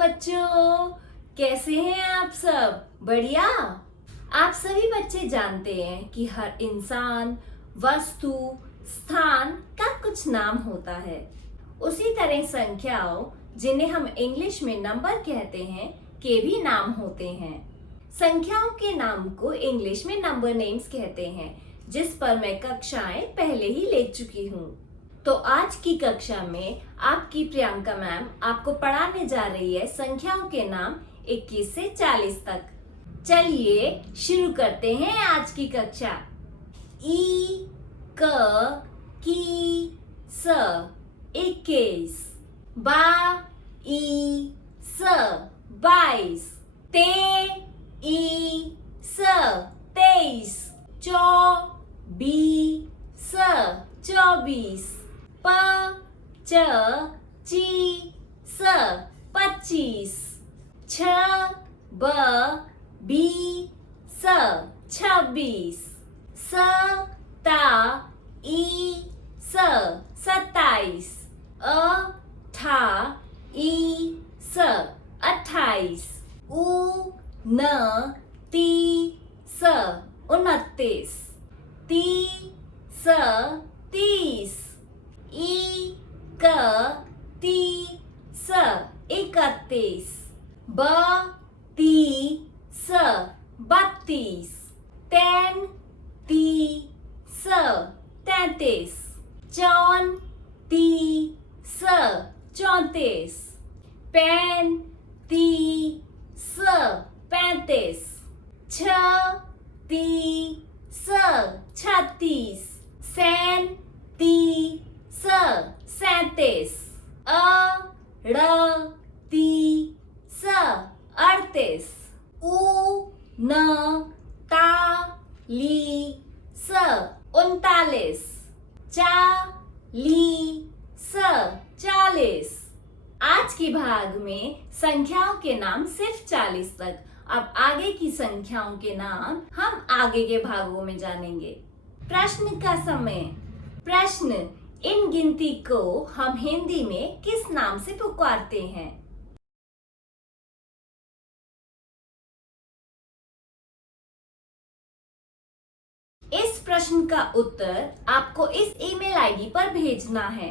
बच्चों, कैसे हैं आप सब? बढ़िया। आप सभी बच्चे जानते हैं कि हर इंसान, वस्तु, स्थान का कुछ नाम होता है। उसी तरह संख्याओं, जिन्हें हम इंग्लिश में नंबर कहते हैं, के भी नाम होते हैं। संख्याओं के नाम को इंग्लिश में नंबर नेम्स कहते हैं, जिस पर मैं कक्षाएं पहले ही ले चुकी हूँ। तो आज की कक्षा में आपकी प्रियंका मैम आपको पढ़ाने जा रही है संख्याओं के नाम 21 से 40 तक। चलिए शुरू करते हैं आज की कक्षा। ई क की स 21, बा ई स 22, ते ई स 23, चौ बी स 24, प च ची स 25, छ ब बी स 26, स ता ई स 27, अ ठा ई स 28, उ न ती स 29, ती स 30, ई क ती स 31, ब ती स 32, तैन ती स 33, चौन ती स 34, पैन ती स 35, छ ती स 36, सैन ती स 37, ड़ ती स 38, उ न ता ली स 39, चा ली स 40। आज के भाग में संख्याओं के नाम सिर्फ 40 तक। अब आगे की संख्याओं के नाम हम आगे के भागों में जानेंगे। प्रश्न का समय। प्रश्न, इन गिनती को हम हिंदी में किस नाम से पुकारते हैं? इस प्रश्न का उत्तर आपको इस ईमेल आईडी पर भेजना है।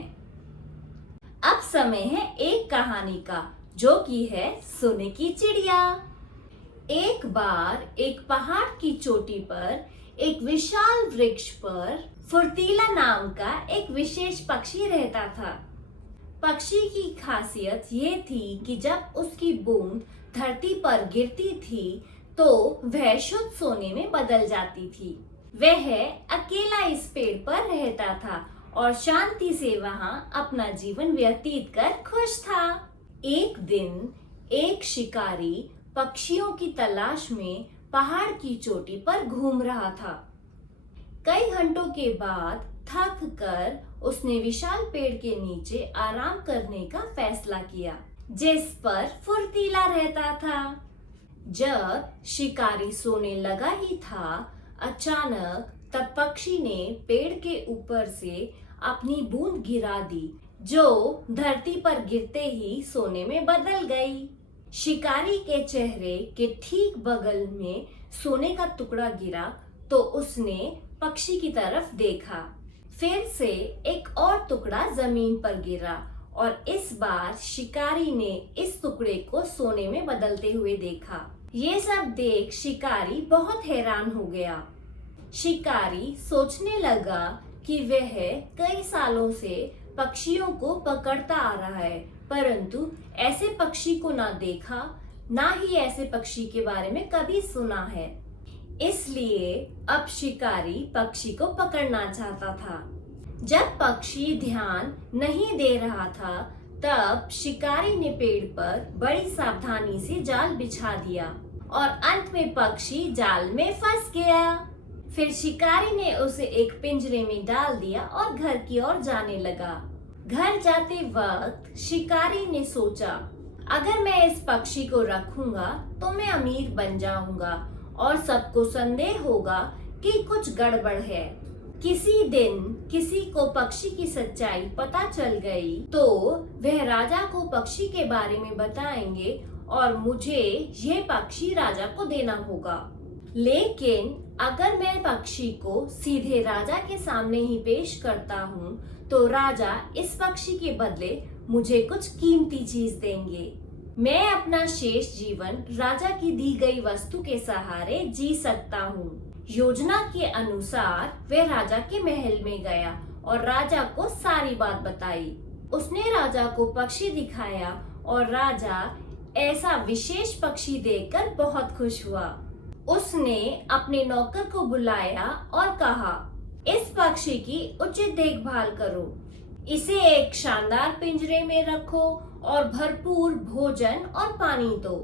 अब समय है एक कहानी का, जो कि है सोने की चिड़िया। एक बार एक पहाड़ की चोटी पर एक विशाल वृक्ष पर फुर्तीला नाम का एक विशेष पक्षी रहता था। पक्षी की खासियत ये थी कि जब उसकी बूंद धरती पर गिरती थी तो वह शुद्ध सोने में बदल जाती थी। वह अकेला इस पेड़ पर रहता था और शांति से वहां अपना जीवन व्यतीत कर खुश था। एक दिन एक शिकारी पक्षियों की तलाश में पहाड़ की चोटी पर घूम रहा था। कई घंटों के बाद थक कर उसने विशाल पेड़ के नीचे आराम करने का फैसला किया, जिस पर फुर्तीला रहता था। जब शिकारी सोने लगा ही था, अचानक तब पक्षी ने पेड़ के ऊपर से अपनी बूंद गिरा दी, जो धरती पर गिरते ही सोने में बदल गई। शिकारी के चेहरे के ठीक बगल में सोने का टुकड़ा गिरा तो उसने पक्षी की तरफ देखा। फिर से एक और टुकड़ा जमीन पर गिरा और इस बार शिकारी ने इस टुकड़े को सोने में बदलते हुए देखा। ये सब देख शिकारी बहुत हैरान हो गया। शिकारी सोचने लगा कि वह कई सालों से पक्षियों को पकड़ता आ रहा है, परंतु ऐसे पक्षी को ना देखा, ना ही ऐसे पक्षी के बारे में कभी सुना है। इसलिए अब शिकारी पक्षी को पकड़ना चाहता था। जब पक्षी ध्यान नहीं दे रहा था, तब शिकारी ने पेड़ पर बड़ी सावधानी से जाल बिछा दिया और अंत में पक्षी जाल में फंस गया। फिर शिकारी ने उसे एक पिंजरे में डाल दिया और घर की ओर जाने लगा। घर जाते वक्त शिकारी ने सोचा, अगर मैं इस पक्षी को रखूंगा तो मैं अमीर बन जाऊंगा और सबको संदेह होगा कि कुछ गड़बड़ है। किसी दिन किसी को पक्षी की सच्चाई पता चल गई तो वह राजा को पक्षी के बारे में बताएंगे और मुझे यह पक्षी राजा को देना होगा। लेकिन अगर मैं पक्षी को सीधे राजा के सामने ही पेश करता हूँ तो राजा इस पक्षी के बदले मुझे कुछ कीमती चीज देंगे। मैं अपना शेष जीवन राजा की दी गई वस्तु के सहारे जी सकता हूँ। योजना के अनुसार वह राजा के महल में गया और राजा को सारी बात बताई। उसने राजा को पक्षी दिखाया और राजा ऐसा विशेष पक्षी देखकर बहुत खुश हुआ। उसने अपने नौकर को बुलाया और कहा, इस पक्षी की उचित देखभाल करो, इसे एक शानदार पिंजरे में रखो और भरपूर भोजन और पानी दो।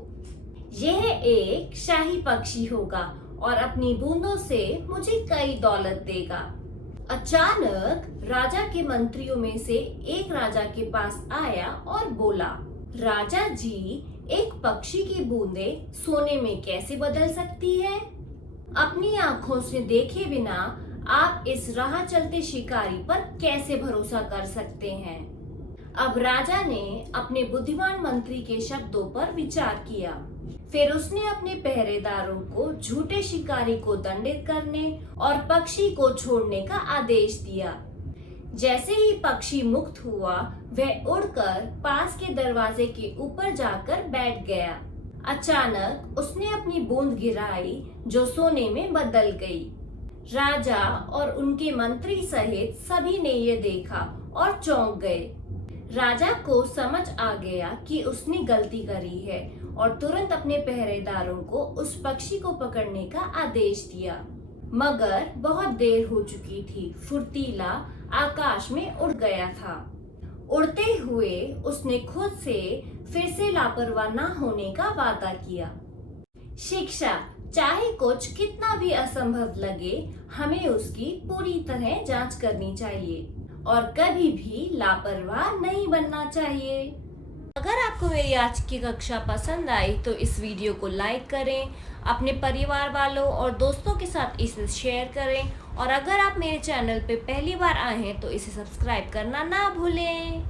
यह एक शाही पक्षी होगा और अपनी बूंदों से मुझे कई दौलत देगा। अचानक राजा के मंत्रियों में से एक राजा के पास आया और बोला, राजा जी, एक पक्षी की बूंदें सोने में कैसे बदल सकती है? अपनी आंखों से देखे बिना आप इस राह चलते शिकारी पर कैसे भरोसा कर सकते हैं? अब राजा ने अपने बुद्धिमान मंत्री के शब्दों पर विचार किया। फिर उसने अपने पहरेदारों को झूठे शिकारी को दंडित करने और पक्षी को छोड़ने का आदेश दिया। जैसे ही पक्षी मुक्त हुआ, वह उड़कर पास के दरवाजे के ऊपर जाकर बैठ गया। अचानक उसने अपनी बूंद गिराई जो सोने में बदल गई। राजा और उनके मंत्री सहित सभी ने ये देखा और चौंक गए। राजा को समझ आ गया कि उसने गलती करी है और तुरंत अपने पहरेदारों को उस पक्षी को पकड़ने का आदेश दिया। मगर बहुत देर हो चुकी थी। फुर्तीला आकाश में उड़ गया था। उड़ते हुए उसने खुद से फिर से लापरवाह न होने का वादा किया। शिक्षा, चाहे कुछ कितना भी असंभव लगे, हमें उसकी पूरी तरह जांच करनी चाहिए और कभी भी लापरवाह नहीं बनना चाहिए। अगर आपको मेरी आज की कक्षा पसंद आई तो इस वीडियो को लाइक करें, अपने परिवार वालों और दोस्तों के साथ इसे शेयर करें और अगर आप मेरे चैनल पे पहली बार आए हैं तो इसे सब्सक्राइब करना ना भूलें।